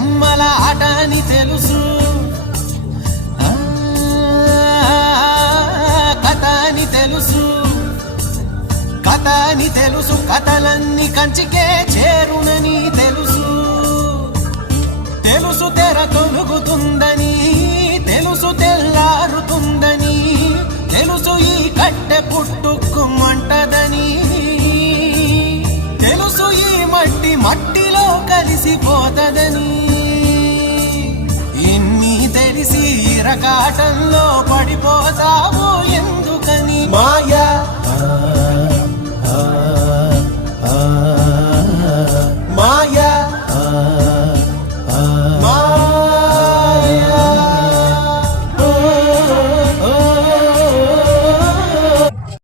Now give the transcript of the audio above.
బొమ్మల ఆట అని తెలుసు, కథ అని తెలుసు, కథ అని తెలుసు, కథలన్నీ కంచికే చేరునని తెలుసు. తెలుసు తెర తొలుగుతుందని, తెలుసు తెల్లారుతుందని, తెలుసు ఈ కట్టె పుట్టుకుమంటదని, తెలుసు ఈ మట్టి మట్టిలో కలిసిపోతదని. ఇన్ని తెలిసి ఇరకాటంలో పడిపోతావు ఎందుకని? మాయ